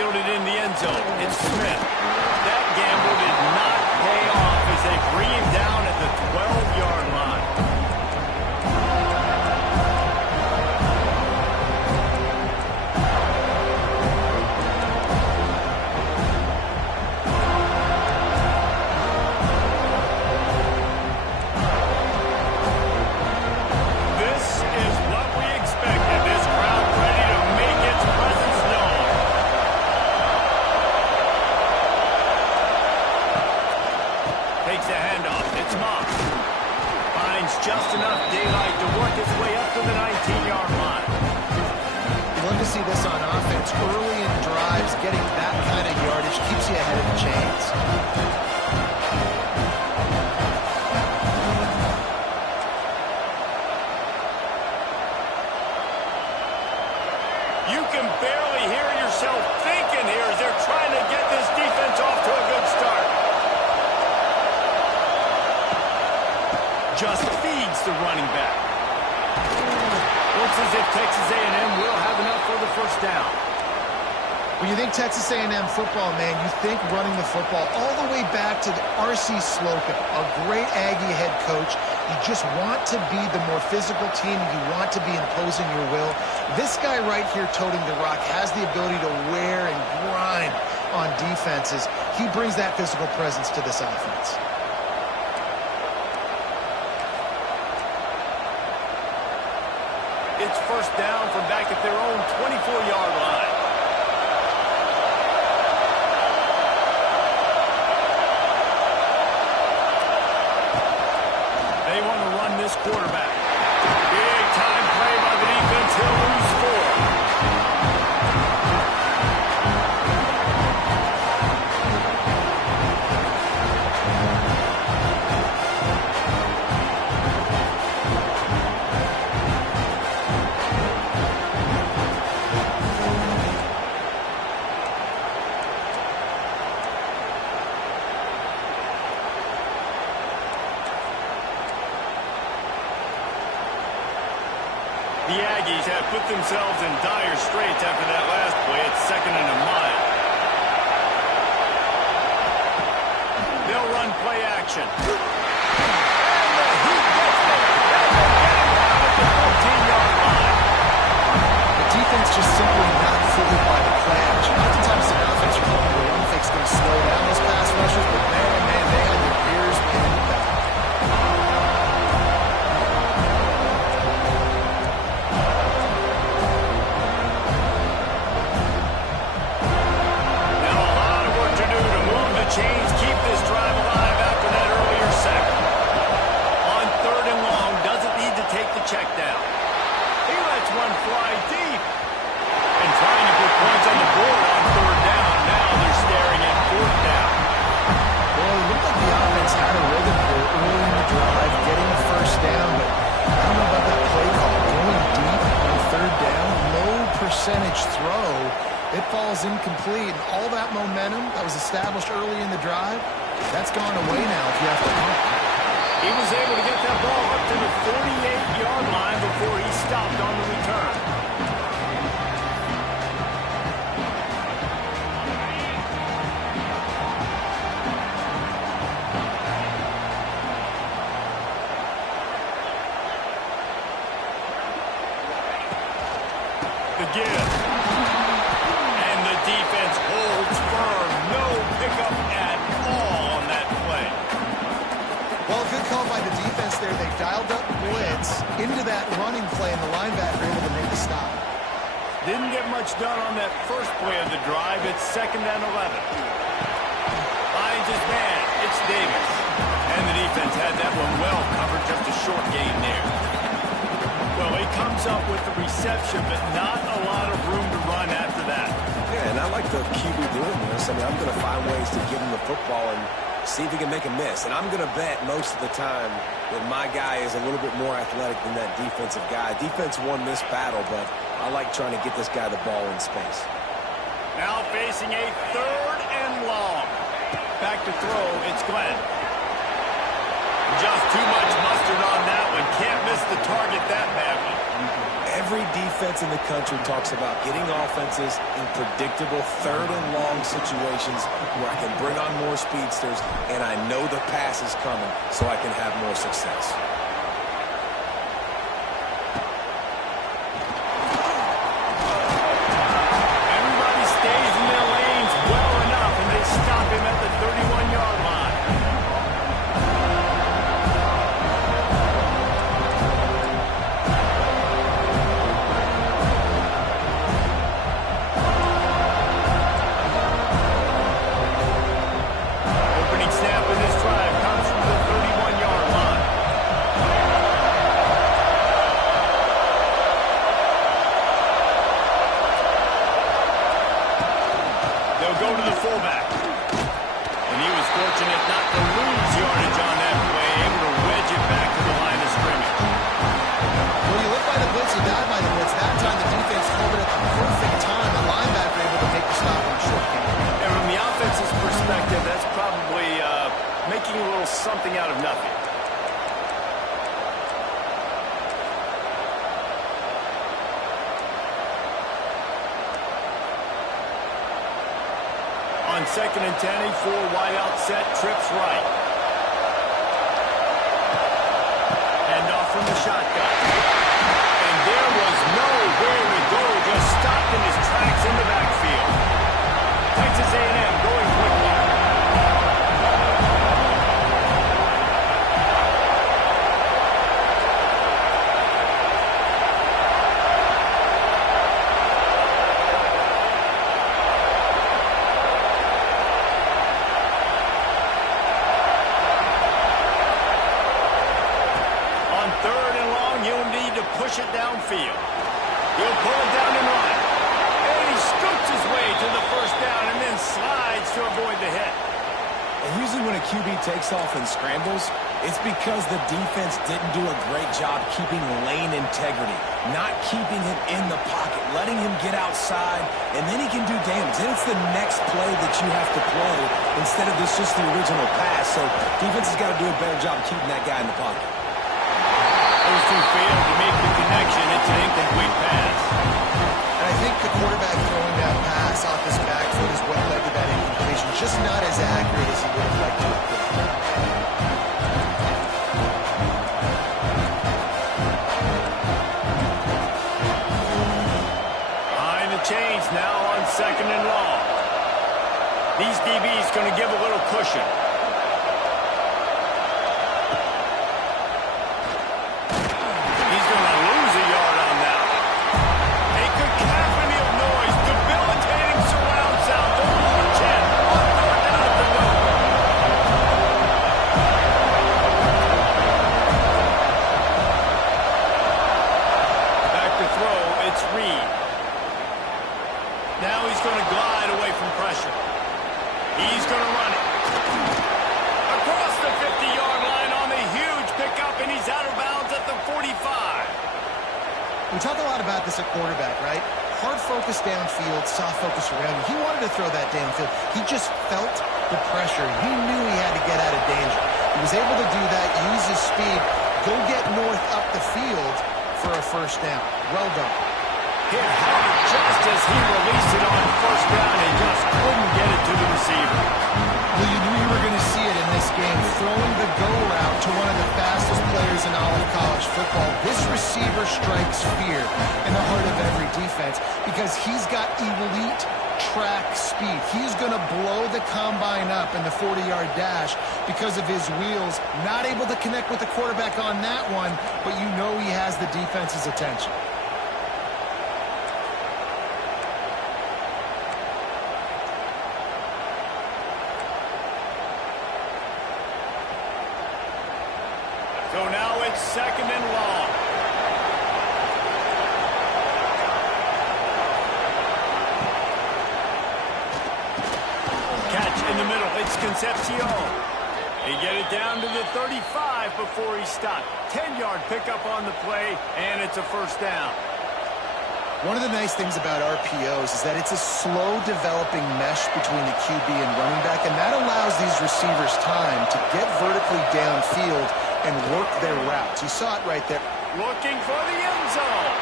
fielded in the end zone. It's Smith. That gamble did not pay off as they bring him down at the 12-yard line. This is what we expected. This crowd ready to make its presence known. Takes a handoff. It's Moss. Finds just enough daylight to work his way up to the 19-yard line. You love to see this on offense. Early in drives, getting that kind of yardage keeps you ahead of the chains. You can barely hear yourself thinking here as they're trying to get this defense off to a good start. Just feeds the running back. Looks as if Texas A&M will have enough for the first down. When you think Texas A&M football, man, you think running the football all the way back to the R.C. Slocum, a great Aggie head coach. You just want to be the more physical team. You want to be imposing your will. This guy right here toting the rock has the ability to wear and grind on defenses. He brings that physical presence to this offense. It's first down from back at their own 24-yard line. They want to run this quarterback. Big time play by the defense. He'll lose 4. The Aggies have put themselves in dire straits after that last play. It's 2nd and a mile. They'll run play action. And he gets there. At the 14-yard line. The defense just simply not fooled by the play action. Oftentimes the offense, you're hoping the run fake's going to slow down those pass rushers, but man, they had their ears pinned back. Chains keep this drive alive after that earlier sack. On 3rd and long, doesn't need to take the check down. He lets one fly deep. And trying to put points on the board on 3rd down. Now they're staring at 4th down. Well, it looked like the offense had a rhythm here early in the drive, getting the first down, but I don't know about that play call. Going deep on 3rd down, low percentage throw. It falls incomplete, and all that momentum that was established early in the drive, that's gone away now if you have to punt. He was able to get that ball up to the 48-yard line before he stopped on the return. The give. Defense holds firm. No pickup at all on that play. Well, good call by the defense there. They dialed up blitz into that running play, and the linebacker able to make the stop. Didn't get much done on that first play of the drive. It's 2nd and 11. Finds his man. It's Davis. And the defense had that one well covered. Just a short gain there. Well, he comes up with the reception, but not a lot of room to run after that. Yeah, and I like the QB doing this. I mean, I'm going to find ways to give him the football and see if he can make a miss. And I'm going to bet most of the time that my guy is a little bit more athletic than that defensive guy. Defense won this battle, but I like trying to get this guy the ball in space. Now facing a 3rd and long. Back to throw, it's Glenn. Just too much mustard on that one. Can't miss the target that badly. Every defense in the country talks about getting offenses in predictable third and long situations where I can bring on more speedsters and I know the pass is coming so I can have more success. Everybody stays in their lanes well enough, and they stop him at the 31-yard line. Opening snap of this drive comes from the 31-yard line. They'll go to the fullback. And he was fortunate not to lose yardage on that play, able to wedge it back to the line of scrimmage. Well, you live by the blitz, you die by the blitz. That time the defense called it at the perfect time. The linebacker able to make the stop on a short game. And from the offense's perspective, that's probably making a little something out of nothing. On 2nd and 10, a 4-wide-out set, trips right. Hand off from the shotgun. And there was nowhere to go, just stopped in his tracks in the backfield. Texas A&M going quickly. On 3rd and long, he'll need to push it downfield. He'll pull it down and run. And he scoots his way to the first down and then slides to avoid the hit. And usually when a QB takes off and scrambles, it's because the defense didn't do a great job keeping lane integrity, not keeping him in the pocket, letting him get outside, and then he can do damage. Then it's the next play that you have to play instead of this just the original pass. So defense has got to do a better job keeping that guy in the pocket. Those two failed to make the connection. It's an incomplete pass. And I think the quarterback throwing that pass off his back foot is what led to that incompletion. Just not as accurate as he would have liked to have been. Behind the chains now on 2nd and long. These DBs going to give a little cushion. He's going to lose a yard on that. A cacophony of noise, debilitating surround sound. Don't watch it. On 3rd down at the goal. Back to throw, it's Reed. Now he's going to glide away from pressure. He's going to run it. Across the 50-yard line on the huge pickup, and he's out of bounds at the 45. We talk a lot about this at quarterback, right? Hard focus downfield, soft focus around him. He wanted to throw that downfield. He just felt the pressure. He knew he had to get out of danger. He was able to do that, use his speed, go get north up the field for a first down. Well done. Hit hard just as he released it on first down and just couldn't get it to the receiver. Well, you knew you were going to see it in this game. Throwing the go route to one of the fastest players in all of college football. This receiver strikes fear in the heart of every defense because he's got elite track speed. He's going to blow the combine up in the 40-yard dash because of his wheels. Not able to connect with the quarterback on that one, but you know he has the defense's attention. So now it's 2nd and long. Catch in the middle. It's Concepcion. He get it down to the 35 before he stopped. 10-yard pickup on the play, and it's a first down. One of the nice things about RPOs is that it's a slow developing mesh between the QB and running back, and that allows these receivers time to get vertically downfield and work their routes. You saw it right there. Looking for the end zone.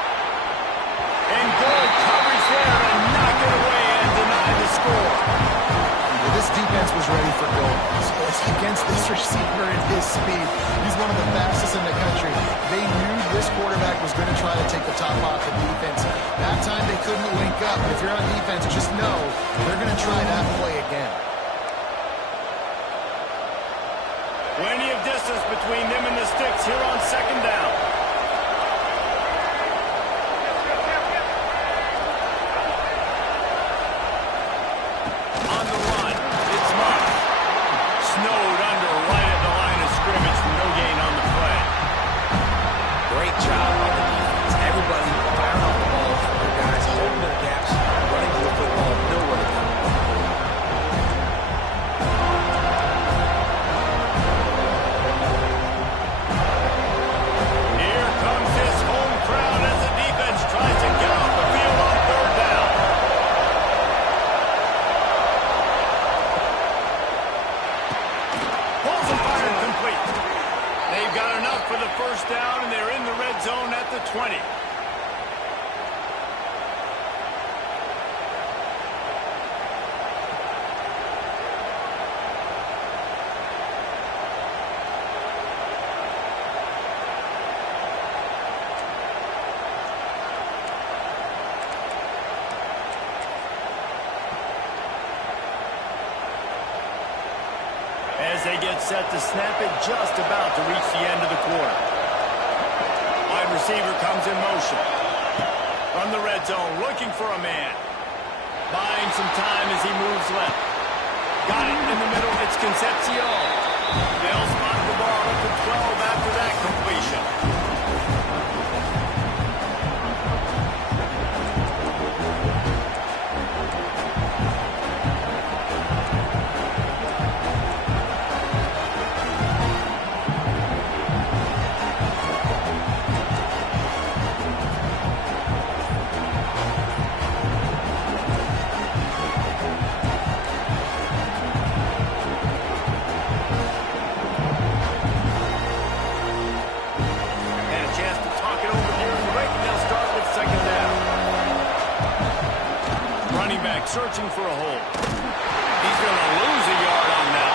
And good coverage there to knock it away and deny the score. This defense was ready for goal. Against this receiver and his speed, he's one of the fastest in the country. They knew this quarterback was going to try to take the top off the defense. That time they couldn't link up. But if you're on defense, just know they're going to try that play again. Plenty of distance between them and the sticks here on second down. On the run, it's Moss. Snowed under right at the line of scrimmage. No gain on the play. Great job by the defense. Everybody firing off the ball. Their guys holding their gaps, running to the football, nowhere to go. Here comes his home crowd as the defense tries to get off the field on third down. Balls and fired complete. They've got enough for the first down, and they're in the red zone at the 20. As they get set to snap it, just about to reach the end of the quarter. Wide receiver comes in motion. From the red zone, looking for a man. Buying some time as he moves left. Got it in the middle, it's Concepcion. They'll spot the ball at the 12 after that completion. Searching for a hole. He's going to lose a yard on that.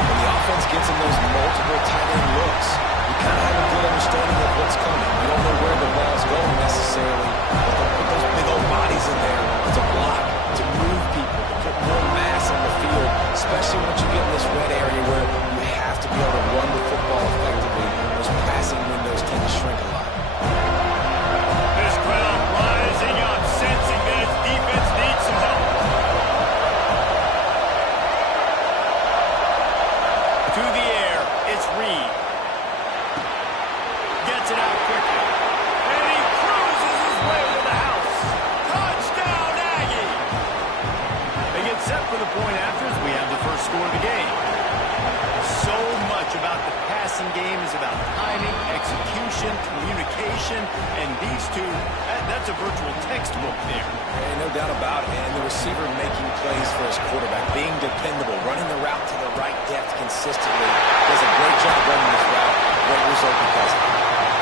When the offense gets in those multiple tight end looks, you kind of have a good understanding of what's coming. You don't know where the ball's going necessarily, but they put those big old bodies in there to block, to move people, to put more mass on the field, especially once you get in this red area where you have to be able to run the football effectively. Those passing windows tend to shrink a lot. This crowd rising up, sensing that its defense needs some help. To the air, it's Reed. Gets it out quickly. And he cruises his way to the house. Touchdown, Aggie! They get set for the point after as we have the first score of the game. So much about the passing game is about timing, execution, communication, and these two, that's a virtual textbook there. And no doubt about it. And the receiver making plays for his quarterback, being dependable, running the route to the right depth consistently. Does a great job running this route. Great result because of it.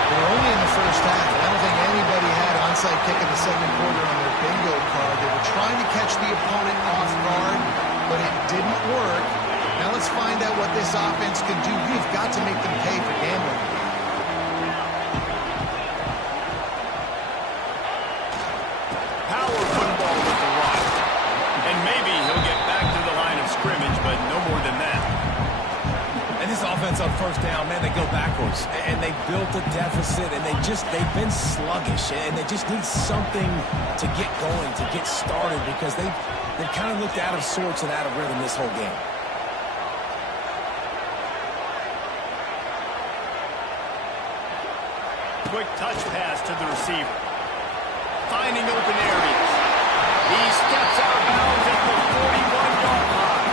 They're only in the first half. I don't think anybody had onside kick in the second quarter on their bingo card. They were trying to catch the opponent off guard, but it didn't work. Now let's find out what this offense can do. You've got to make them pay for gambling. Power football with the run. And maybe he'll get back to the line of scrimmage, but no more than that. And this offense on first down, man, they go backwards. And they built a deficit, and they've been sluggish. And they just need something to get going, to get started, because they've kind of looked out of sorts and out of rhythm this whole game. Quick touch pass to the receiver. Finding open areas. He steps out of bounds at the 41-yard line.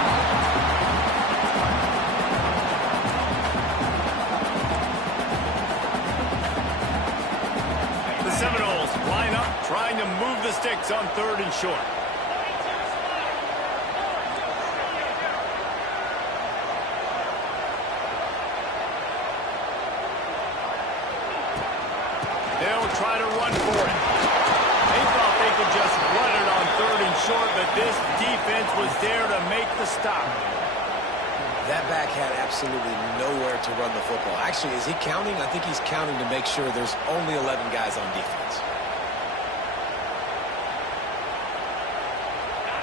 The Seminoles line up, trying to move the sticks on third and short. They'll try to run for it. just run it on 3rd and short, but this defense was there to make the stop. That back had absolutely nowhere to run the football. Actually, is he counting? I think he's counting to make sure there's only 11 guys on defense.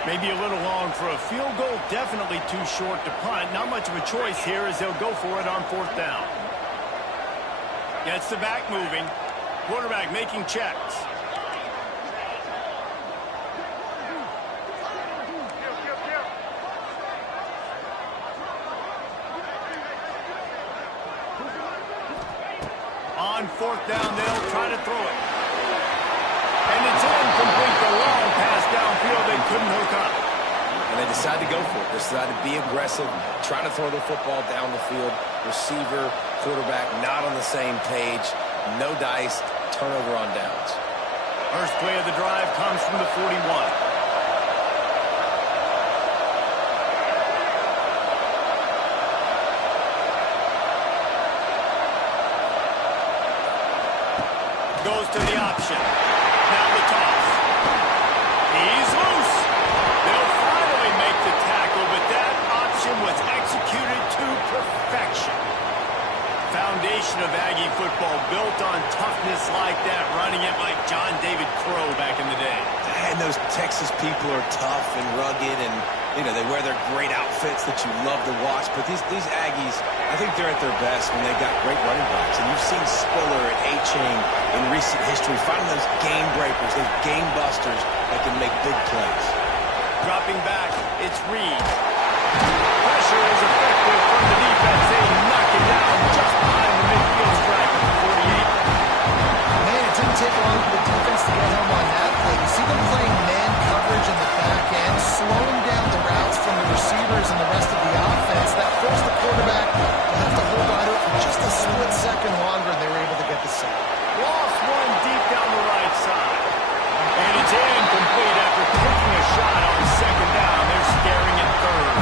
Maybe a little long for a field goal. Definitely too short to punt. Not much of a choice here as they'll go for it on 4th down. Gets the back moving. Quarterback making checks. On 4th down, they'll try to throw it. And it's incomplete. The long pass downfield, they couldn't hook up. And they decide to go for it. They decide to be aggressive, try to throw the football down the field. Receiver, quarterback, not on the same page. No dice, turnover on downs. First play of the drive comes from the 41. Goes to the option. Now the toss. He's loose. They'll finally make the tackle, but that option was executed to perfection. Foundation of Aggie football built on toughness like that, running it like John David Crow back in the day. And those Texas people are tough and rugged, and they wear their great outfits that you love to watch. But these Aggies, I think they're at their best when they've got great running backs. And you've seen Spiller and A-Chain in recent history finding those game breakers, those game busters that can make big plays. Dropping back, it's Reed. Pressure is effective from the defense. They knock it down just behind the midfield stripe at the 48. Man, it didn't take long for the defense to get home on that play. You see them playing man coverage in the back end, slowing down the routes from the receivers and the rest of the offense. That forced the quarterback to have to hold on to it for just a split second longer, and they were able to get the sack. Lost one deep down the right side. And it's incomplete after taking a shot on 2nd down. They're staring at 3rd.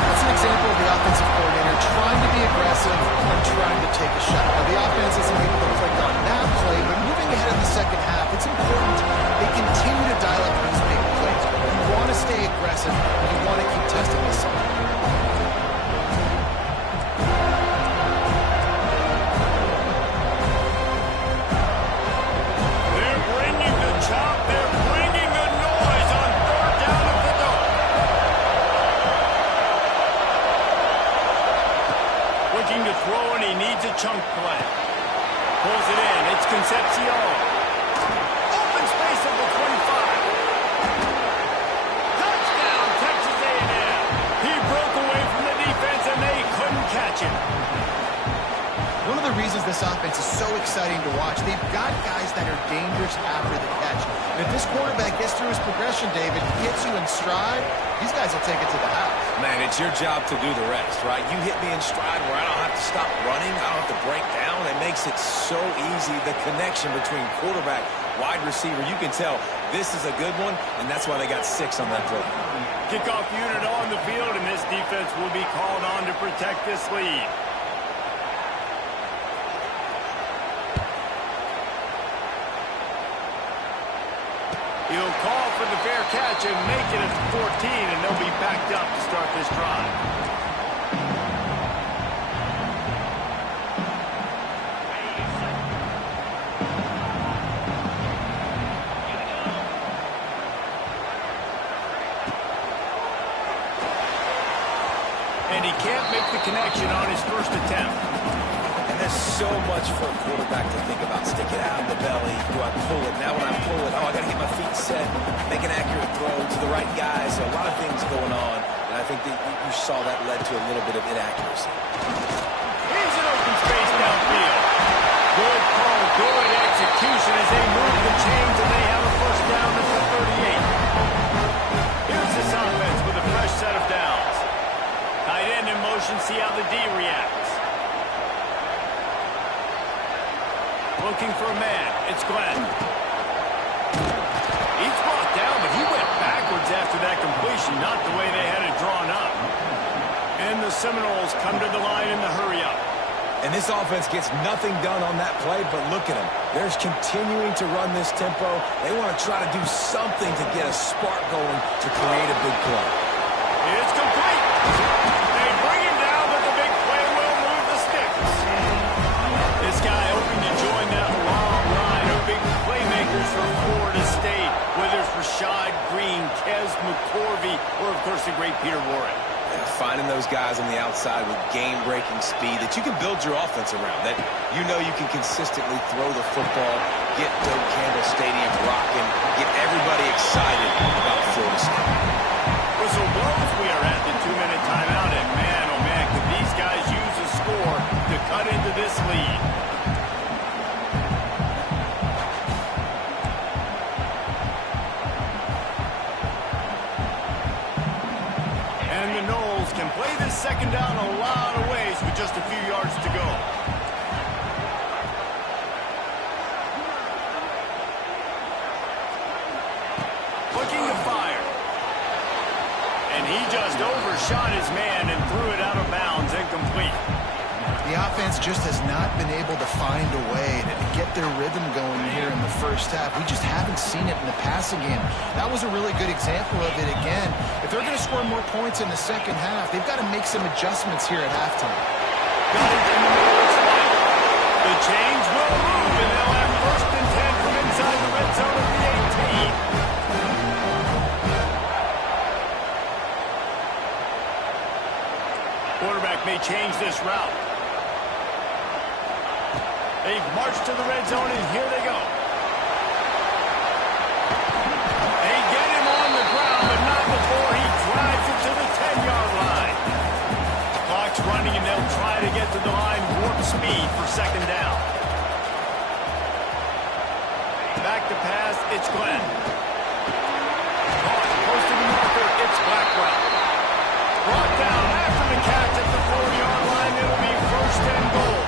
That's an example of the offensive coordinator trying to be aggressive and trying to take a shot. Now, the offense isn't able to click on that play, but moving ahead in the second half, it's important they continue to dial up these big plays. You want to stay aggressive, and you want to keep testing the side. They're bringing the chop. They're bringing the noise on 3rd down at the door. Looking to throw, and he needs a chunk play. Pulls it in. It's Concepcion. Open space at the 25. Touchdown, Texas A&M. He broke away from the defense, and they couldn't catch him. One of the reasons this offense is so exciting to watch, they've got guys that are dangerous after the catch. And if this quarterback gets through his progression, David, gets you in stride, these guys will take it to the house. Man, it's your job to do the rest, right? You hit me in stride where I don't have to stop running. I don't have to break down. It makes it so easy. The connection between quarterback, wide receiver, you can tell this is a good one, and that's why they got 6 on that play. Kickoff unit on the field, and this defense will be called on to protect this lead. He'll call for the fair catch and make it at 14, and they'll be backed up to start this drive. And he can't make the connection on his first attempt. And there's so much for a quarterback to think about. Stick it out in the belly. Do I pull it? Now when I pull it, I got to get my feet set, make an accurate throw to the right guy. So a lot of things going on, and I think that you saw that led to a little bit of inaccuracy. Here's an open space downfield. Good call, good execution as they move the chains, and they have a first down at the 38. Here's this offense with a fresh set of downs. Tight end in motion, see how the D reacts. Looking for a man. It's Glenn. He's brought down, but he went backwards after that completion, not the way they had it drawn up. And the Seminoles come to the line in the hurry-up. And this offense gets nothing done on that play, but look at them. They're continuing to run this tempo. They want to try to do something to get a spark going to create a big play. It's complete. They bring him down, but the big play will move the sticks. This guy hoping to join that long line of big playmakers from Florida State, whether it's Rashad Green, Kez McCorvey, or, of course, the great Peter Warren. And finding those guys on the outside with game-breaking speed that you can build your offense around, that you know you can consistently throw the football, get Doak Campbell Stadium rocking, get everybody excited about Florida State. Whistle blows, we are at the 2-minute timeout, and man, oh man, could these guys use a score to cut into this lead. And the Noles can play this second down a lot of ways with just a few yards to go. Looking to fire. And he just overshot his man and threw it out of bounds, incomplete. The offense just has not been able to find a way to get their rhythm going here in the first half. We just haven't seen it in the passing game. That was a really good example of it again. If they're going to score more points in the second half, they've got to make some adjustments here at halftime. Got it in the middle of its line. The chains will move, and they'll have 1st and 10 from inside the red zone of the 18. Quarterback may change this route. They've marched to the red zone, and here they go. They get him on the ground, but not before he drives it to the 10-yard line. Clock's running, and they'll try to get to the line warp speed for second down. Back to pass, it's Glenn. Caught, close to the marker, it's Blackwell. Brought down after the catch at the 4-yard line. It'll be 1st and goal.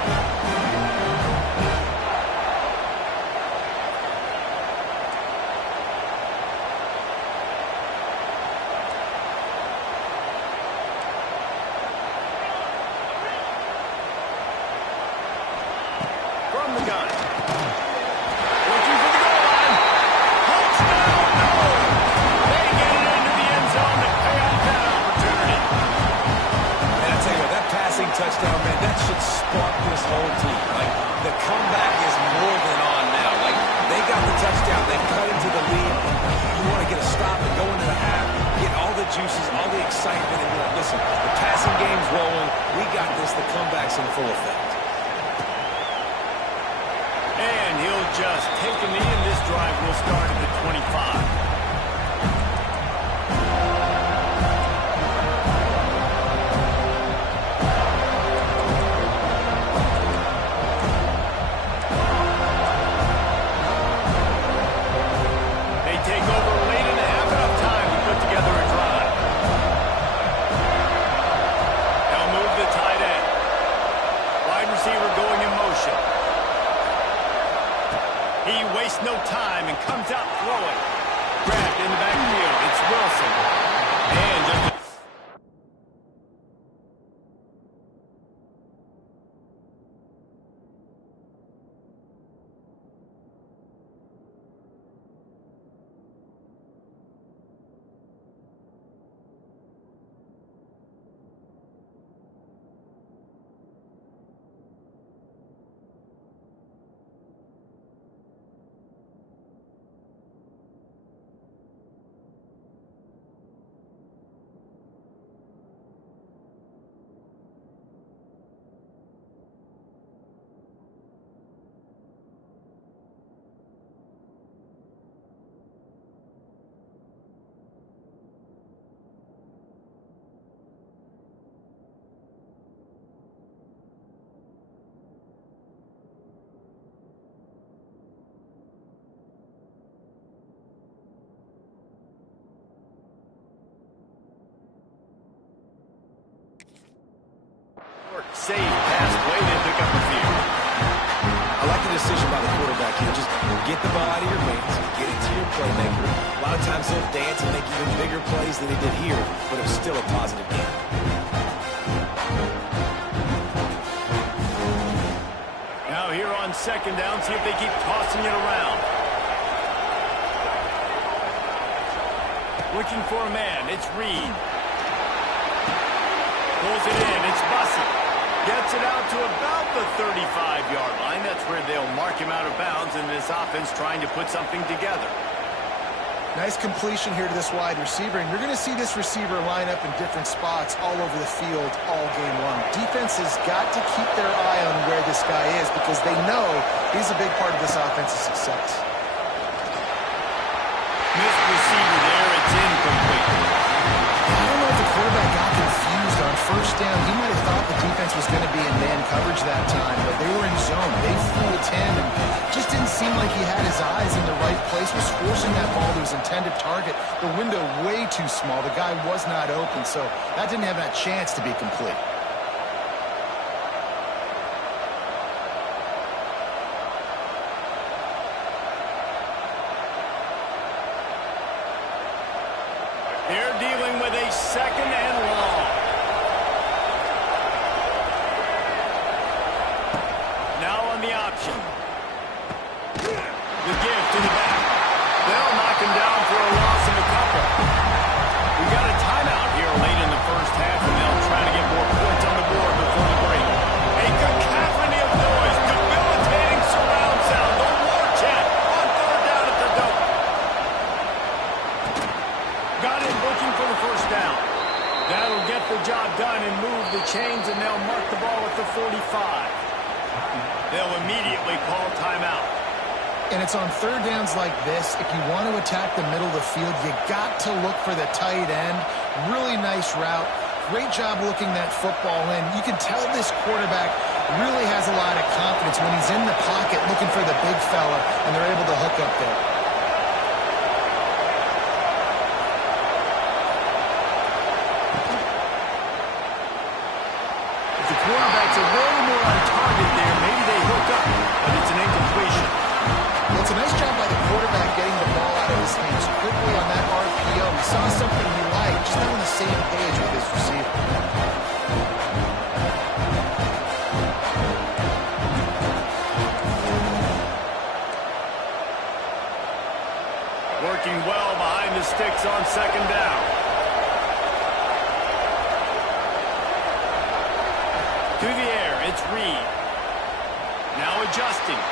From the gun. Looking for the goal line. Touchdown, no! They get it into the end zone to pay off that opportunity. And I tell you what, that passing touchdown, man, that should spark this whole team. Like, the comeback is more than on now. Like, they got the touchdown, they cut into the lead. You want to get a stop and go into the half, get all the juices, all the excitement, and be like, listen, the passing game's rolling. We got this. The comeback's in full effect. And he'll just take a knee, and this drive will start at the 25. They take over late in the half, enough time to put together a drive. They'll move the tight end. Wide receiver going in motion. He wastes no time and comes out throwing. Grabbed in the backfield. It's Wilson. And just save pass play, they pick up the field. I like the decision by the quarterback here. Just get the ball out of your hands, get it to your playmaker. A lot of times he'll dance and make even bigger plays than he did here, but it was still a positive game. on second down. See if they keep tossing it around. Looking for a man. It's Reed. Pulls it in. It's Bussey. Gets it out to about the 35-yard line. That's where they'll mark him out of bounds, and this offense trying to put something together. Nice completion here to this wide receiver, and you're going to see this receiver line up in different spots all over the field all game long. Defense has got to keep their eye on where this guy is because they know he's a big part of this offense's success. Missed receiver there. It's incomplete. I don't know if the quarterback got confused on first down. He might have thought the defense was going to be in man coverage that time, but they were in zone. They fooled him and just didn't seem like he had his eyes in the right place, was forcing that ball to his intended target. The window way too small. The guy was not open, so that didn't have that chance to be complete. They're dealing with a second and long. Now on the option. The give to the back. They'll knock him down for a loss of a couple. We got a timeout here late in the first half, and they'll try to get more points on the board before the break. A cacophony of noise, debilitating surround sound. The war chant on third down at the dope. Got it, looking for the first down. That'll get the job done and move the chains, and they'll mark the ball at the 45. They'll immediately call timeout. And it's on third downs like this, if you want to attack the middle of the field, you got to look for the tight end. Really nice route. Great job looking that football in. You can tell this quarterback really has a lot of confidence when he's in the pocket looking for the big fella, and they're able to hook up there. If the quarterback's a little more on target there, maybe they hook up, but it's an incompletion. Well, it's a nice job by the quarterback getting the ball out of his hands quickly on that RPO. He saw something he liked, just not on the same page with his receiver. Working well behind the sticks on second down. To the air, it's Reed. Now adjusting.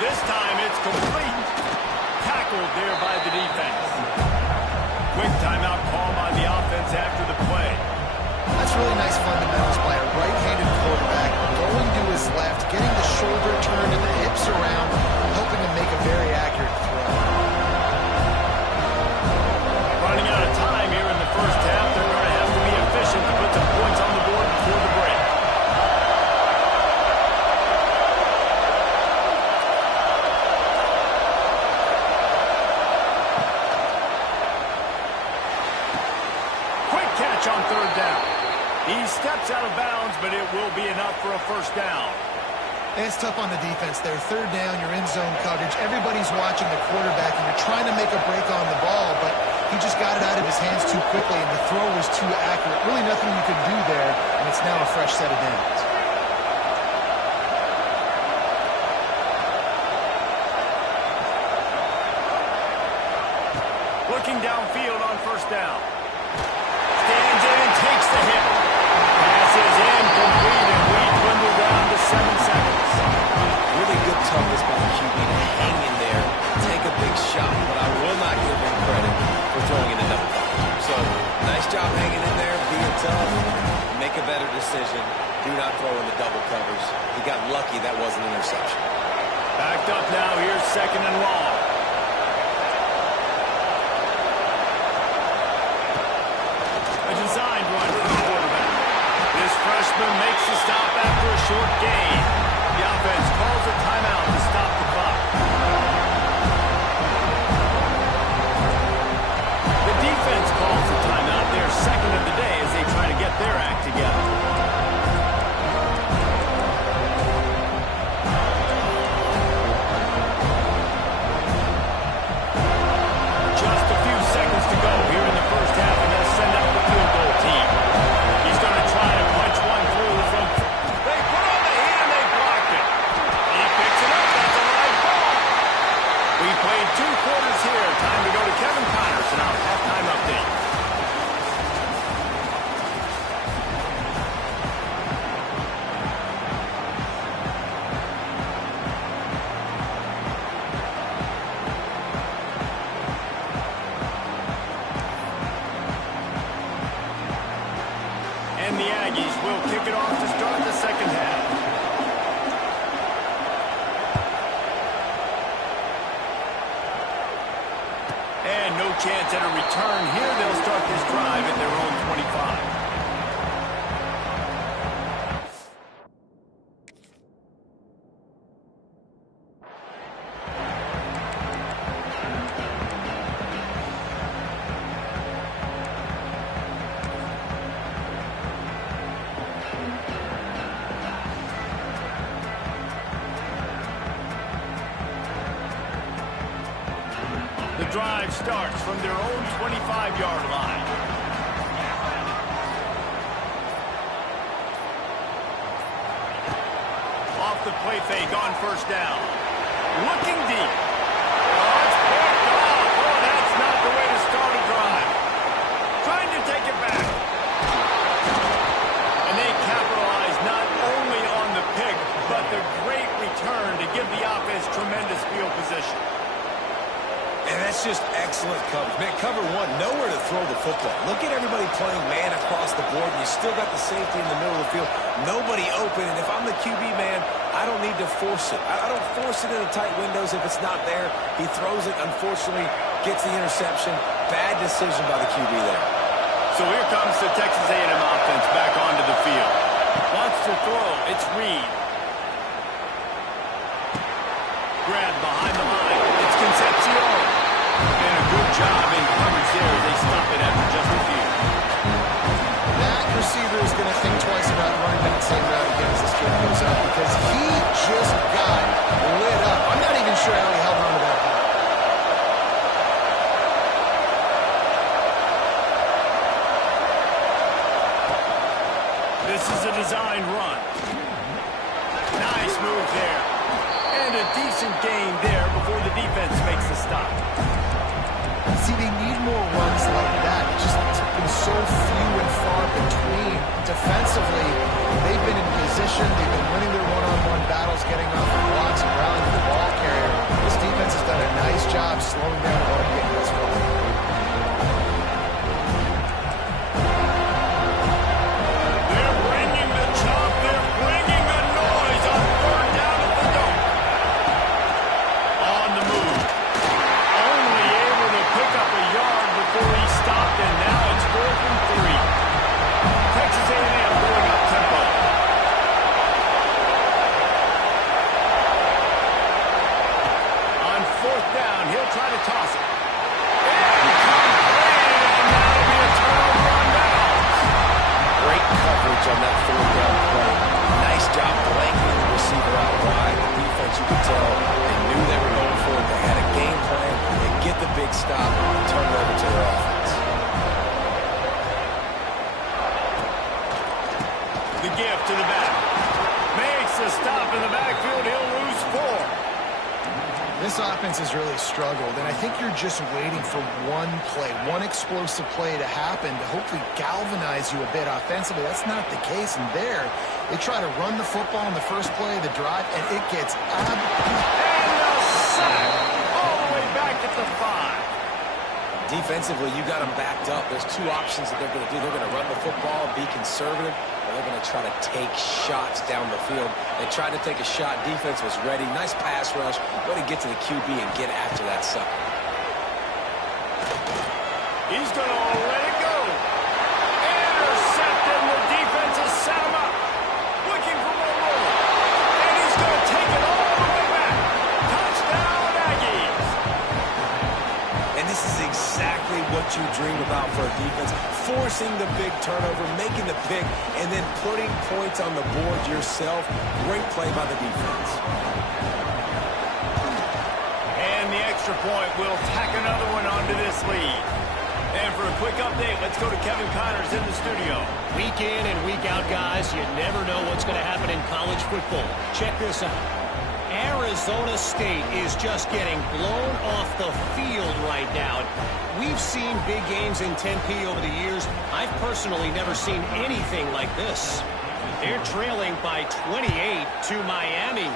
This time it's complete. Tackled there by the defense. Quick timeout call by the offense after the play. That's really nice fundamentals by a right-handed quarterback, going to his left, getting the shoulder turn and the hips around, helping him make a very accurate throw. Running out of time here in the first half. They're going to have to be efficient to put some points on the board before the break. On third down. He steps out of bounds, but it will be enough for a first down. It's tough on the defense there. Third down, you're in zone coverage. Everybody's watching the quarterback, and you're trying to make a break on the ball, but he just got it out of his hands too quickly, and the throw was too accurate. Really nothing you could do there, and it's now a fresh set of downs. Looking downfield on first down. Stands in and takes the hit. Pass is incomplete, and we dwindle down to 7 seconds. Really good toughness by the QB to hang in there, take a big shot, but I will not give him credit for throwing it in double coverage. So, nice job hanging in there, being tough, make a better decision. Do not throw in the double coverage. He got lucky that wasn't an interception. Backed up now, here's second and long. A designed run for the quarterback. This freshman makes the stop after a short gain. The offense calls a timeout to stop the clock. The defense calls a timeout, their second of the day, as they try to get their act together. Just a few seconds to go here in the first half, and they'll send out the field goal team. He's going to try to punch one through from... They put on the hand And no chance at a return here. They'll start this drive at their own 25. The drive starts from their own 25-yard line. Off the play fake on first down. Looking deep. Oh, it's picked off. Oh, that's not the way to start a drive. Trying to take it back. And they capitalize not only on the pick, but the great return to give the offense tremendous field position. And that's just excellent coverage. Man, cover one, nowhere to throw the football. Look at everybody playing man across the board. You still got the safety in the middle of the field. Nobody open. And if I'm the QB, man, I don't need to force it. I don't force it into tight windows if it's not there. He throws it, unfortunately, gets the interception. Bad decision by the QB there. So here comes the Texas A&M offense back onto the field. Wants to throw. It's Reed. Grab behind the line. It's Concepcion. And a good job in coverage there. They stop it after just a few. That receiver is going to think twice about running that same route again as this game goes up because he just got lit up. I'm not even sure how he held on to that ball. This is a designed run. Nice move there. And a decent gain there before the defense makes the stop. See, they need more runs like that. It's just been so few and far between. Defensively, they've been in position. They've been winning their one-on-one battles, getting off the blocks and rallying the ball carrier. This defense has done a nice job slowing down the run game thus far. They're bringing the chop. They're bringing the noise on third down at the dome. On the move. Only able to pick up a yard before he stopped, and now it's 4th and 3. Texas A&M going up tempo. On 4th down, he'll try to toss it. And that'll be a turnover on downs. Great coverage on that 4th down play. Nice job blanketing the receiver out wide. The defense, you could tell, they knew they were going for it. They had a game plan. They get the big stop and turn it over to their offense. The gift to the back. Makes a stop in the backfield. He'll lose 4. This offense has really struggled, and I think you're just waiting for one play, one explosive play to happen to hopefully galvanize you a bit offensively. That's not the case, and there, they try to run the football in the first play of the drive, and it gets And a sack all the way back at the 5. Defensively, you got them backed up. There's two options that they're going to do. They're going to run the football and be conservative, or they're going to try to take shots down the field. They tried to take a shot. Defense was ready. Nice pass rush. Way to get to the QB and get after that sucker. He's going to let it go. Intercepted. The defense has set him up. Looking for more room. And he's going to take it all the way back. Touchdown, Aggies. And this is exactly what you dream about for a defense. Forcing the big turnover, making the pick, and then putting points on the board yourself. Great play by the defense. And the extra point will tack another one onto this lead. And for a quick update, let's go to Kevin Connors in the studio. Week in and week out, guys, you never know what's going to happen in college football. Check this out. Arizona State is just getting blown off the field right now. We've seen big games in Tempe over the years. I've personally never seen anything like this. They're trailing by 28 to Miami.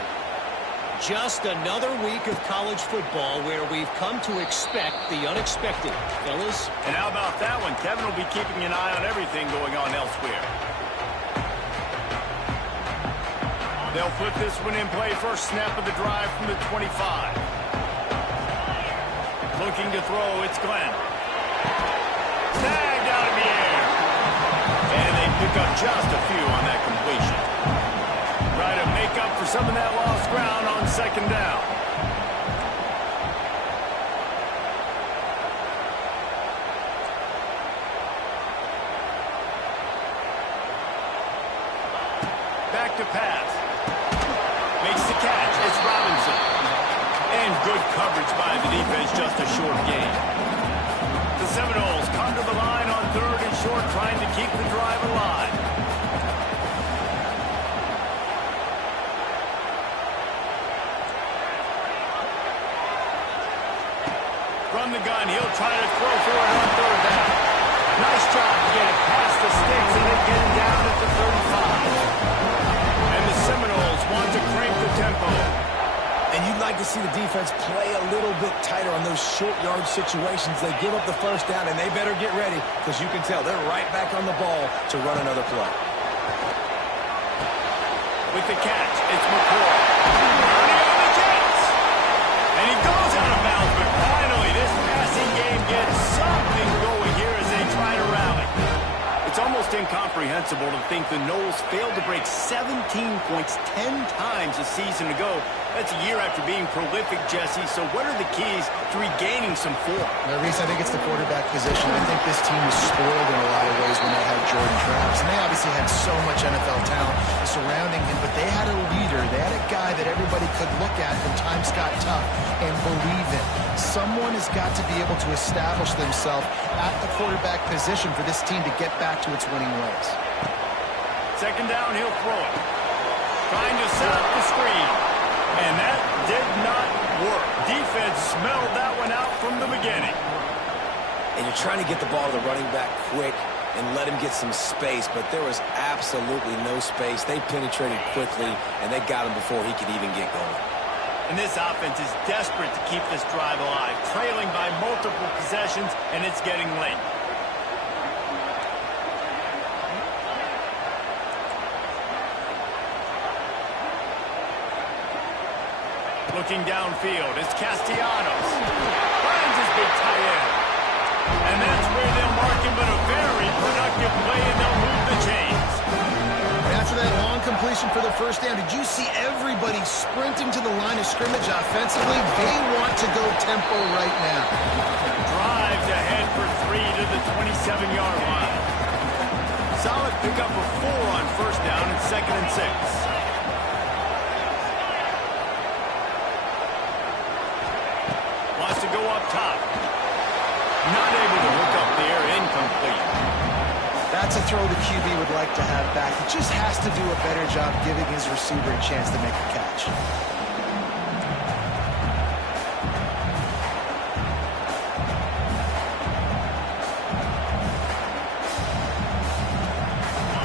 Just another week of college football where we've come to expect the unexpected, fellas. And how about that one? Kevin will be keeping an eye on everything going on elsewhere. They'll put this one in play. First snap of the drive from the 25. Looking to throw, it's Glenn. Snagged out in the air. And they pick up just a few on that completion. Try to make up for some of that lost ground on second down. Back to pass. Makes the catch. It's Robinson. And good coverage by the defense, just a short gain. The Seminoles come to the line on third and short, trying to keep the drive alive. From the gun, he'll try to throw for it on third down. Nice job to get it past the sticks and then get him down at the 35. And the Seminoles want to crank the tempo. And you'd like to see the defense play a little bit tighter on those short yard situations. They give up the first down, and they better get ready because you can tell they're right back on the ball to run another play. With the catch, it's McCoy. Running on the Jets. And he goes out of bounds, but finally this passing game gets something going here as they try to rally. It's almost incomprehensible to think the Noles failed to break 17 points 10 times a season ago. That's a year after being prolific, Jesse. So what are the keys to regaining some form? Reese, I think it's the quarterback position. I think this team was spoiled in a lot of ways when they had Jordan Travis. And they obviously had so much NFL talent surrounding him, but they had a leader. They had a guy that everybody could look at when times got tough and believe in. Someone has got to be able to establish themselves at the quarterback position for this team to get back to its winning ways. Second down, he'll throw it. Trying to set up the screen. And that did not work. Defense smelled that one out from the beginning. And you're trying to get the ball to the running back quick and let him get some space, but there was absolutely no space. They penetrated quickly, and they got him before he could even get going. And this offense is desperate to keep this drive alive, trailing by multiple possessions, and it's getting late. Looking downfield, it's Castellanos. Finds his big tight end. And that's where they'll mark him, but a very productive play, and they'll move the chains. After that long completion for the first down, did you see everybody sprinting to the line of scrimmage offensively? They want to go tempo right now. Drives ahead for 3 to the 27-yard line. Solid pickup of 4 on first down and 2nd and 6. Wants to go up top. Not able to hook up there, incomplete. That's a throw the QB would like to have back. He just has to do a better job giving his receiver a chance to make a catch.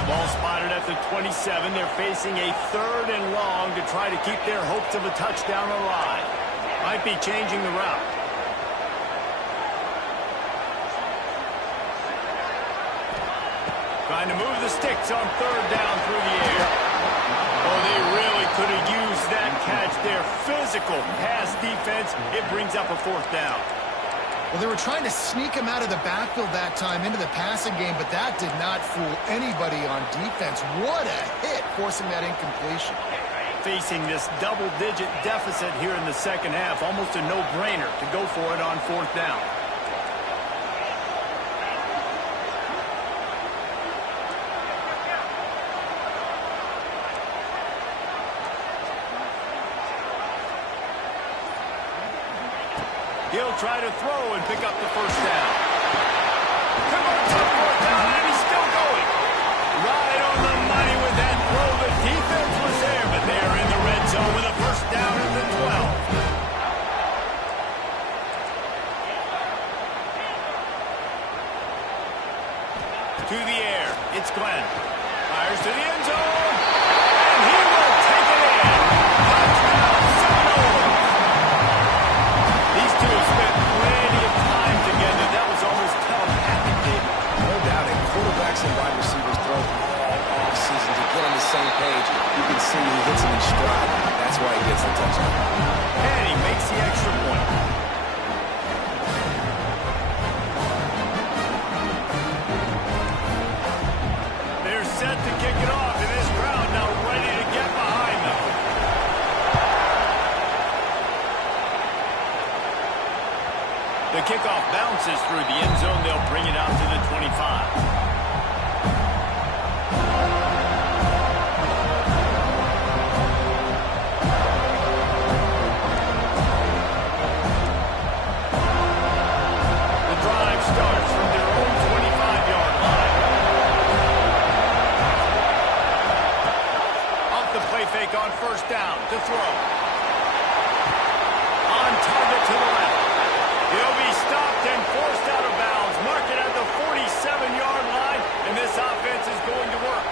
Ball spotted at the 27. They're facing a 3rd and long to try to keep their hopes of a touchdown alive. Might be changing the route. Trying to move the sticks on 3rd down through the air. Oh, they really could have used that catch there. Physical pass defense. It brings up a 4th down. Well, they were trying to sneak him out of the backfield that time into the passing game, but that did not fool anybody on defense. What a hit, forcing that incompletion. Facing this double-digit deficit here in the second half, almost a no-brainer to go for it on 4th down. He'll try to throw and pick up the first down. Converts on 4th down, and he's still going. Right on the money with that throw. The defense was there, but they're in the red zone with a first down at the 12. To the air, it's Glenn. Fires to the end zone, and he will take it in. Touchdown, Seminoles. These two have spent plenty of time together. That was almost telepathic, David. No doubt, and quarterbacks and wide receivers throw all season to get on the same page. You can see he hits him in stride. That's why he gets the touchdown. And he makes the extra point. The kickoff bounces through the end zone. They'll bring it out to the 25. On first down to throw. On target to the left. He'll be stopped and forced out of bounds. Mark it at the 47-yard line, and this offense is going to work.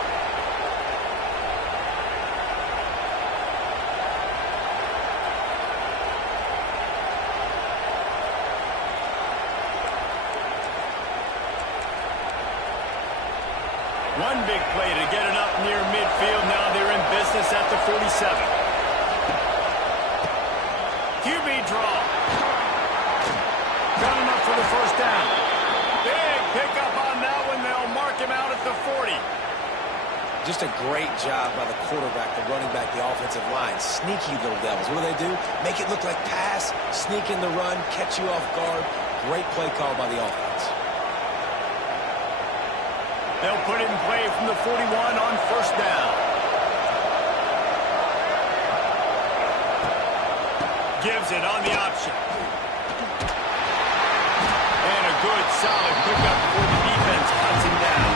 One big play to get it up near midfield. Now they're in business at the 47. QB draw. Got enough for the first down. Big pickup on that one. They'll mark him out at the 40. Just a great job by the quarterback, the running back, the offensive line. Sneaky little devils. What do? Make it look like pass, sneak in the run, catch you off guard. Great play call by the offense. They'll put it in play from the 41 on first down. Gives it on the option. And a good, solid pickup before the defense cuts him down.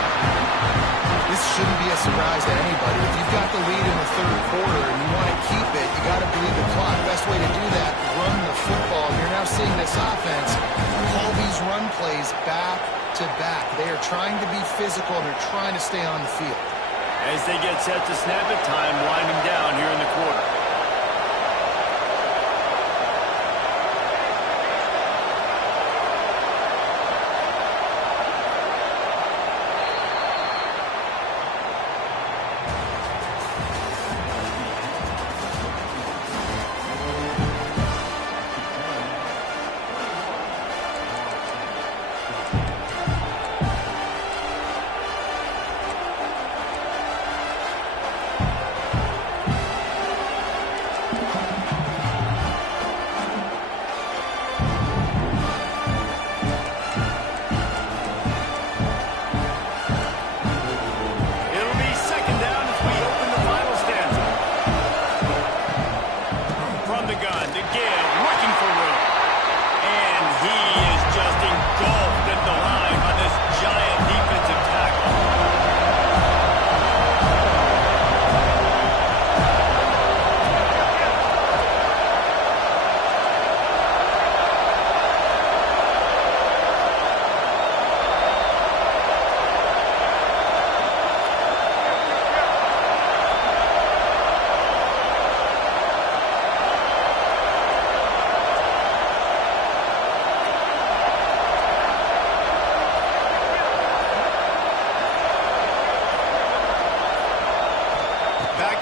This shouldn't be a surprise to anybody. If you've got the lead in the third quarter and you want to keep it, you got to bleed the clock. Best way to do that, run the football. You're now seeing this offense call these run plays back to back. They are trying to be physical, and they're trying to stay on the field. As they get set to snap it, time winding down here in the quarter.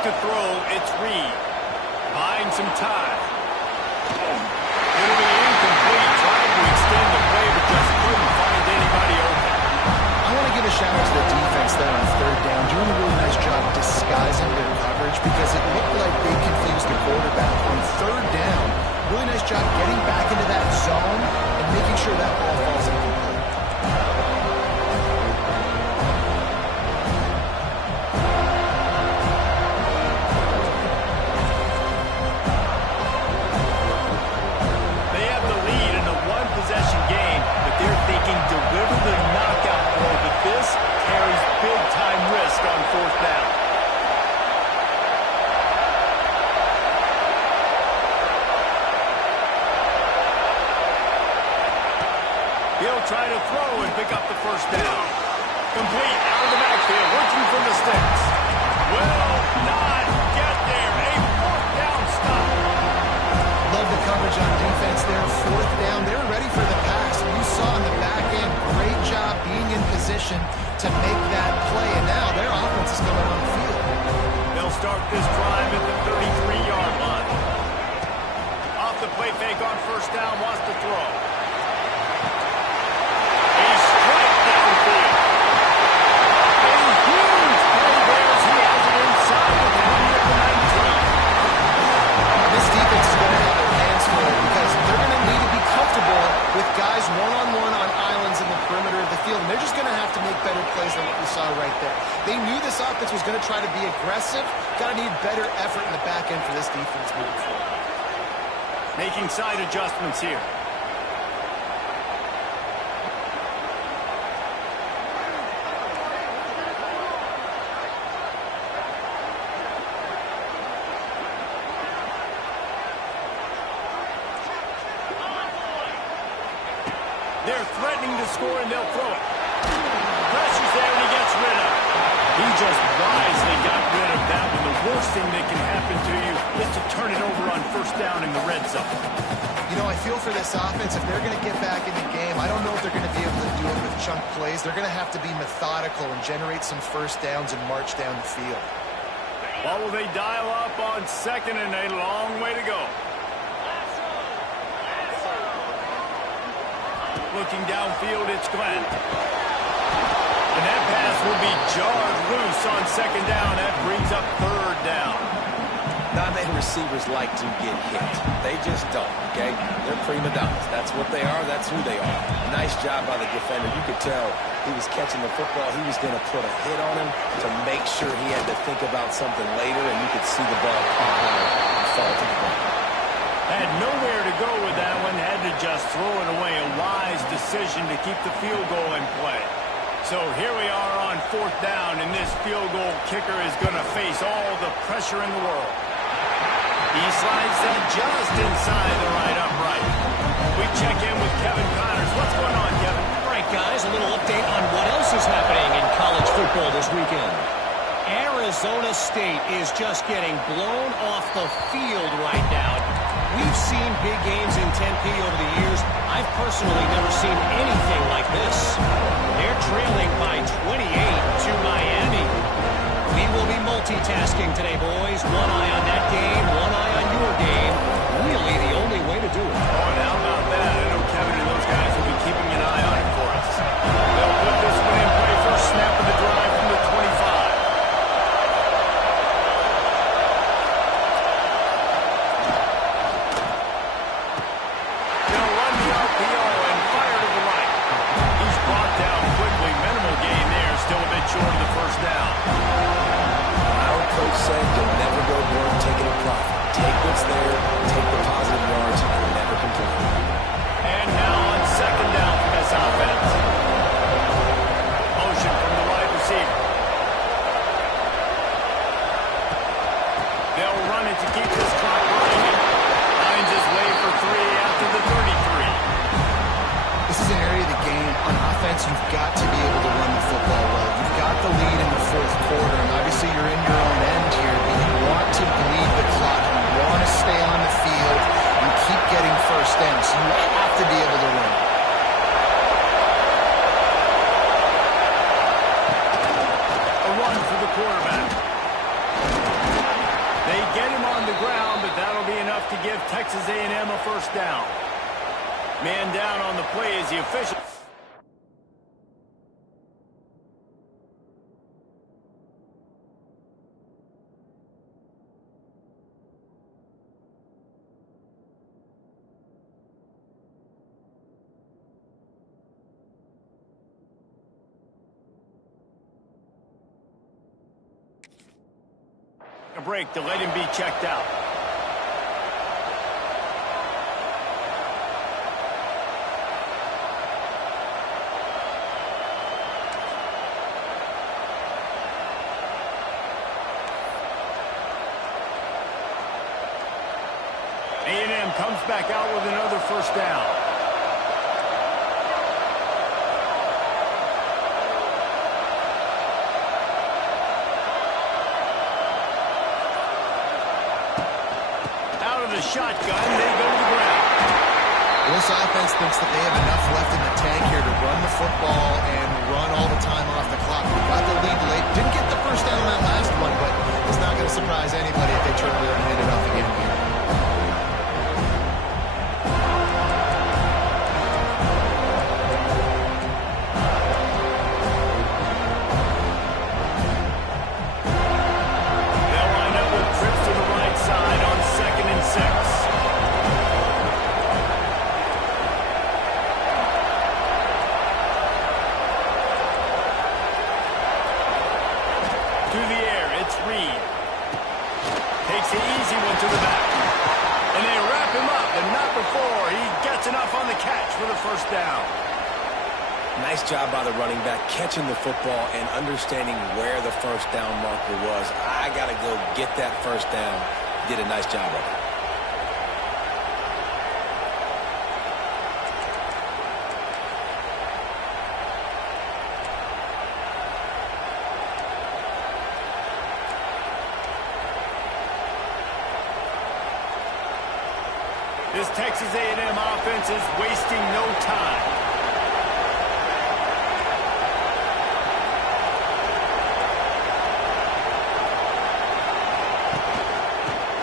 To throw, it's Reed. Buying some time. It'll be incomplete. Trying to extend the play, but just couldn't find anybody open. I want to give a shout out to the defense there on third down, doing a really nice job disguising their coverage because it looked like they confused the quarterback on third down. Really nice job getting back into that zone and making sure that ball falls incomplete. Deliver the knockout blow, but this carries big-time risk on fourth down. He'll try to throw and pick up the first down. Complete out of the backfield, working from the sticks. Will not get there. A fourth down stop. Love the coverage on defense there. Fourth down, they're ready for the pass. You saw in the back end, great job being in position to make that play. And now their offense is coming on the field. They'll start this drive at the 33-yard line. Off the play fake on first down, wants to throw. A strike downfield. A huge play there as he has it inside the 20 at the 19. This defense is going to have their hands full because they're going to need to be comfortable with guys to try to be aggressive. Got to need better effort in the back end for this defense moving forward. Making side adjustments here. They're threatening to score, and they'll throw it. Pressure's there, and he gets rid of it. He just wisely got rid of that one. The worst thing that can happen to you is to turn it over on first down in the red zone. You know, I feel for this offense, if they're going to get back in the game, I don't know if they're going to be able to do it with chunk plays. They're going to have to be methodical and generate some first downs and march down the field. What will they dial up on 2nd and a long way to go? Looking downfield, it's Glenn. And that pass will be jarred loose on 2nd down. That brings up 3rd down. Not many receivers like to get hit. They just don't, okay? They're prima donnas. That's what they are. That's who they are. Nice job by the defender. You could tell he was catching the football. He was going to put a hit on him to make sure he had to think about something later, and you could see the ball come out and fall to the ground. Had nowhere to go with that one. Had to just throw it away. A wise decision to keep the field goal in play. So here we are on 4th down, and this field goal kicker is going to face all the pressure in the world. He slides that just inside the right upright. We check in with Kevin Connors. What's going on, Kevin? All right, guys, a little update on what else is happening in college football this weekend. Arizona State is just getting blown off the field right now. We've seen big games in Tempe over the years. I've personally never seen anything like this. They're trailing by 28 to Miami. We will be multitasking today, boys. One eye on that game, one eye on your game. Really the only way to do it. Oh, and how about that? I know Kevin and those guys will be keeping an eye on it for us. They'll put this one in play. First snap of the drive from the 25. Short of the first down. Our coach said you'll never go broke taking a profit. Take what's there, take the positive yards, and never complain. And now on 2nd down for this offense. Motion from the wide receiver. They'll run it to keep this clock running. Finds his way for 3 after the 33. This is an area of the game. On offense, you've got to be able to run the football well. You've got the lead in the 4th quarter, and obviously you're in your own end here, but you want to bleed the clock. You want to stay on the field and keep getting first downs. So you have to be able to win. A run for the quarterback. They get him on the ground, but that'll be enough to give Texas A&M a first down. Man down on the play is the official. A break to let him be checked out. A&M comes back out with another first down. Out of the shotgun, they go to the ground. This offense thinks that they have enough left in the tank here to run the football and run all the time off the clock. We got the lead late. Didn't get the first down on that last one, but it's not going to surprise anybody if they turn around and hand it off again here. They'll line up with trips to the right side on 2nd and 6. To the air, enough on the catch for the first down. Nice job by the running back, catching the football and understanding where the first down marker was. I got to go get that first down. Did a nice job of it. This Texas A&M offense is wasting no time.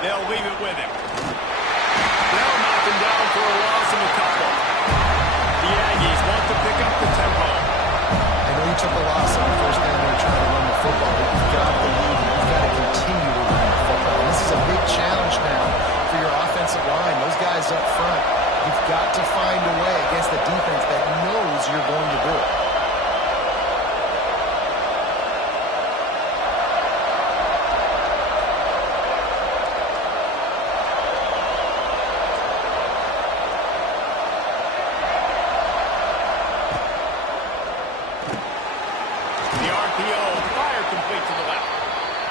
They'll leave it with him. They'll knock him down for a loss of a couple. The Aggies want to pick up the tempo. I know you took a loss on the first down when you're trying to run the football, but you've got the lead. You've got to continue to run the football. And this is a big challenge now for your offensive line. Those guys up front, you've got to find a way against the defense that knows you're going to do it.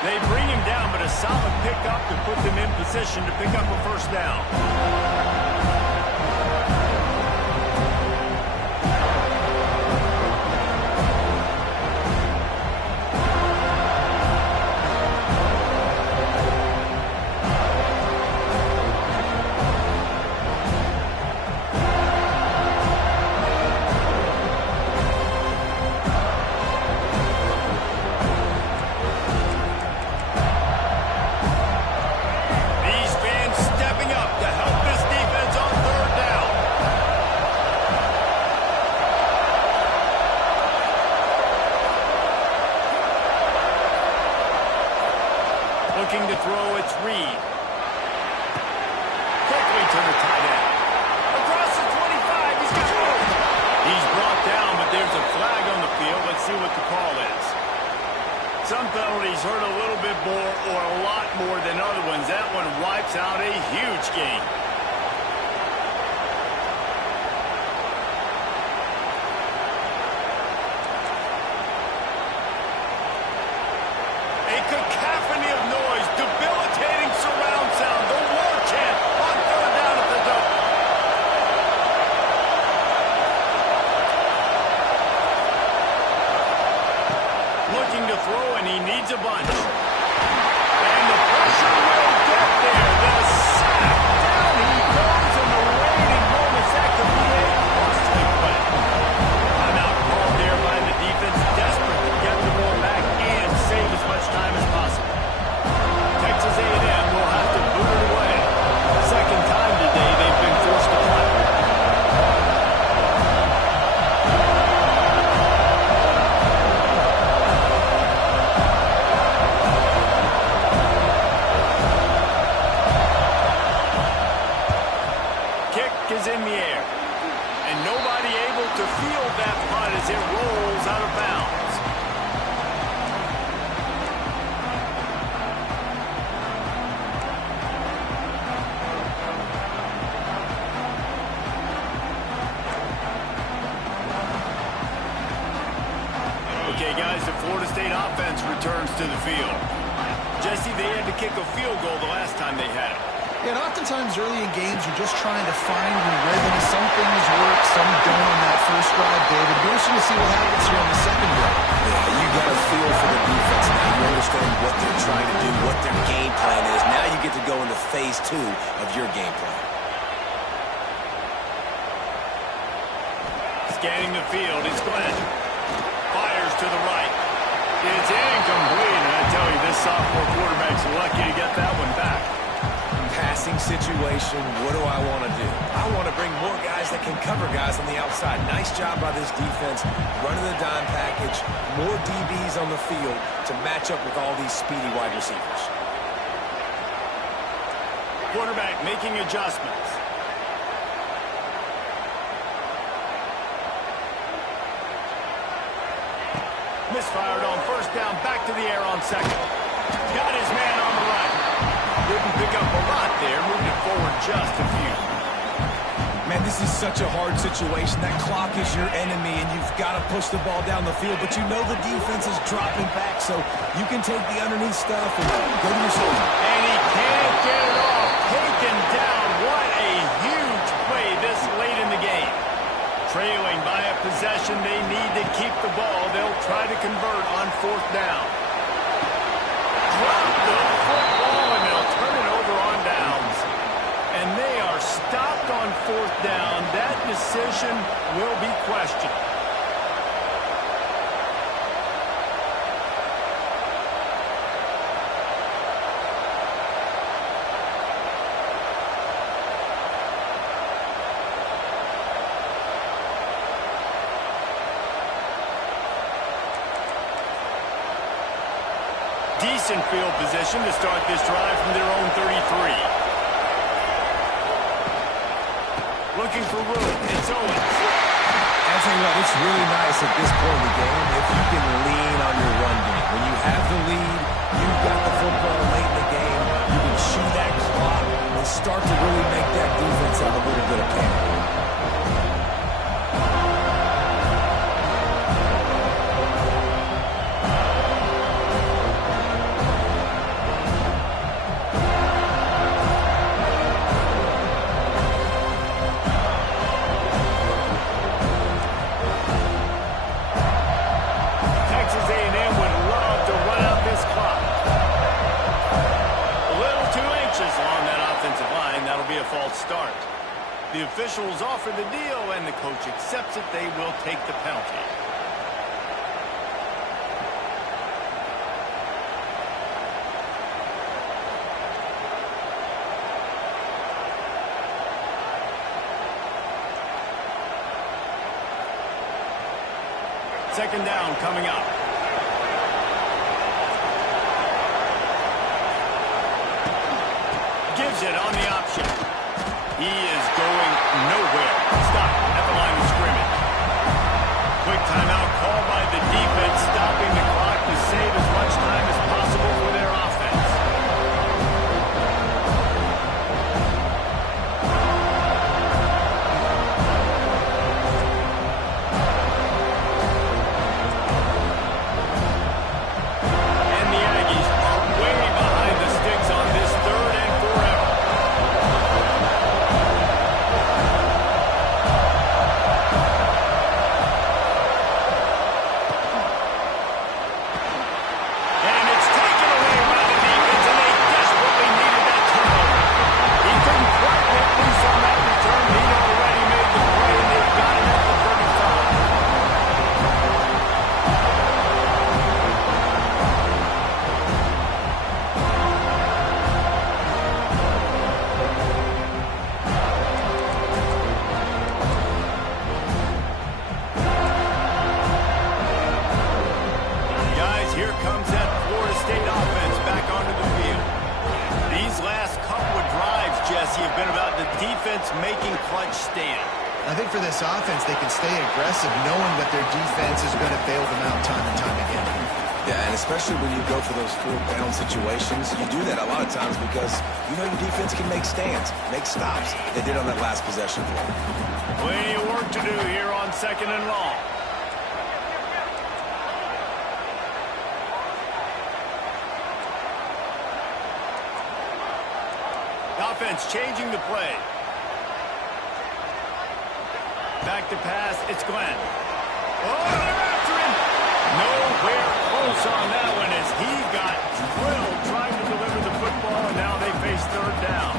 They bring him down, but a solid pickup to put them in position to pick up a first down. Looking to throw, it's Reed. Quickly to the tight end. Across the 25, he's got room. He's brought down, but there's a flag on the field. Let's see what the call is. Some penalties hurt a little bit more or a lot more than other ones. That one wipes out a huge game. A cacophony of noise, debilitating surround sound, the war chant on third down at the dome. Looking to throw, and he needs a bunch. And the pressure will get there. The sack, down he goes, and the waiting moments, that could be a costly play. Timeout called there by the defense, desperate to get the ball back and save as much time as possible. Texas A&M will have to boot it away. Second time today they've been forced to punt. Kick is in the air. And nobody able to field that punt as it rolls out of bounds. Okay, guys, the Florida State offense returns to the field. Jesse, they had to kick a field goal the last time they had it. Yeah, and oftentimes early in games, you're just trying to find your rhythm. Some things work, some don't on that first drive, David. Be interesting to see what happens here on the second drive. Yeah, you got a feel for the defense now. You understand what they're trying to do, what their game plan is. Now you get to go into phase 2 of your game plan. Scanning the field, it's Glenn. Fires to the right. It's incomplete, and I tell you, this sophomore quarterback's lucky to get that one back. Passing situation, what do I want to do? I want to bring more guys that can cover guys on the outside. Nice job by this defense, running the dime package, more DBs on the field to match up with all these speedy wide receivers. Quarterback making adjustments. Misfired on first down, back to the air on second. Got his man on the right. Didn't pick up a lot there, moved it forward just a few. Man, this is such a hard situation. That clock is your enemy, and you've got to push the ball down the field. But you know the defense is dropping back, so you can take the underneath stuff and go to your shoulder. And he can't get it off. Taken down. What a huge play this late in the game. Trailing by a possession, they need to keep the ball. They'll try to convert on 4th down. Drop the football, and they'll turn it over on downs. And they are stopped on 4th down. That decision will be questioned. Decent field position to start this drive from their own 33. Looking for room. It's Owens. I'll tell you what, it's really nice at this point in the game if you can lean on your run game. When you have the lead, you've got the football late in the game, you can chew that clock and start to really make that defense have a little bit of panic. Texas A&M would love to run out this clock. A little too anxious along that offensive line. That'll be a false start. The officials offer the deal, and the coach accepts it. They will take the penalty. Second down coming up. Gives it on the option. He is going nowhere. Stop at the line of scrimmage. Quick timeout called by the defense, stopping the clock to save as much time as possible for their offense. And the Aggies are way behind the sticks on this 3rd and forever. And it's taken away by the defense, and they desperately needed that turnover. He couldn't quite get loose on that return. He'd already made the play, and they've got it at the 35. Guys, here comes that Florida State offense back onto the field. These last couple of drives, Jesse, have been about the defense making clutch stand. I think for this offense, they can stay aggressive knowing that their defense is going to bail them out time and time again. Yeah, and especially when you go for those 4th down situations, you do that a lot of times because you know your defense can make stands, make stops. They did on that last possession play. Plenty of work to do here on 2nd and long. The offense changing the play. Back to pass, it's Glenn. Oh, they're after him. Nowhere close on that one as he got drilled trying to deliver the football, and now they face 3rd down.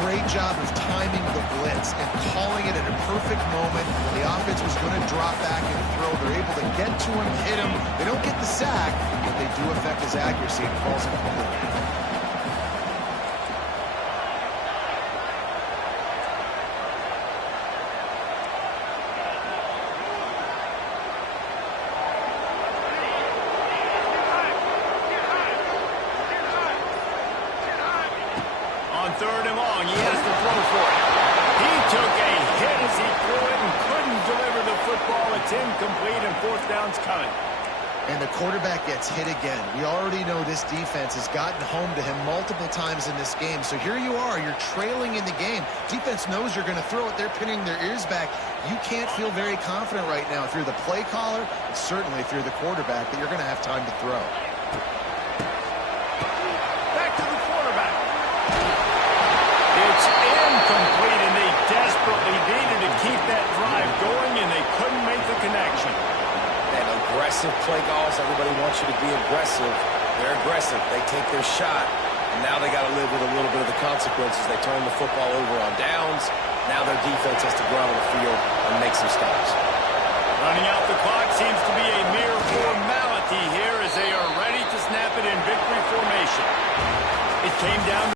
Great job of timing the blitz and calling it at a perfect moment when the offense was going to drop back and throw. They're able to get to him, hit him. They don't get the sack, but they do affect his accuracy and falls incomplete. On 3rd and long, he has to throw for it. He took a hit as he threw it and couldn't deliver the football. It's incomplete, and 4th down's coming. And the quarterback gets hit again. We already know this defense has gotten home to him multiple times in this game. So here you are, you're trailing in the game. Defense knows you're going to throw it. They're pinning their ears back. You can't feel very confident right now if you're the play caller, and certainly if you're the quarterback, that you're going to have time to throw. Back to the quarterback. It's incomplete, and they desperately needed to keep that drive going, and they couldn't make the connection. And aggressive play calls. Everybody wants you to be aggressive. They're aggressive. They take their shot, and now they got to live with a little bit of the consequences. They turn the football over on downs. Now their defense has to go out on the field and make some stops. Running out the clock seems to be a mere formality here as they are ready to snap it in victory formation. It came down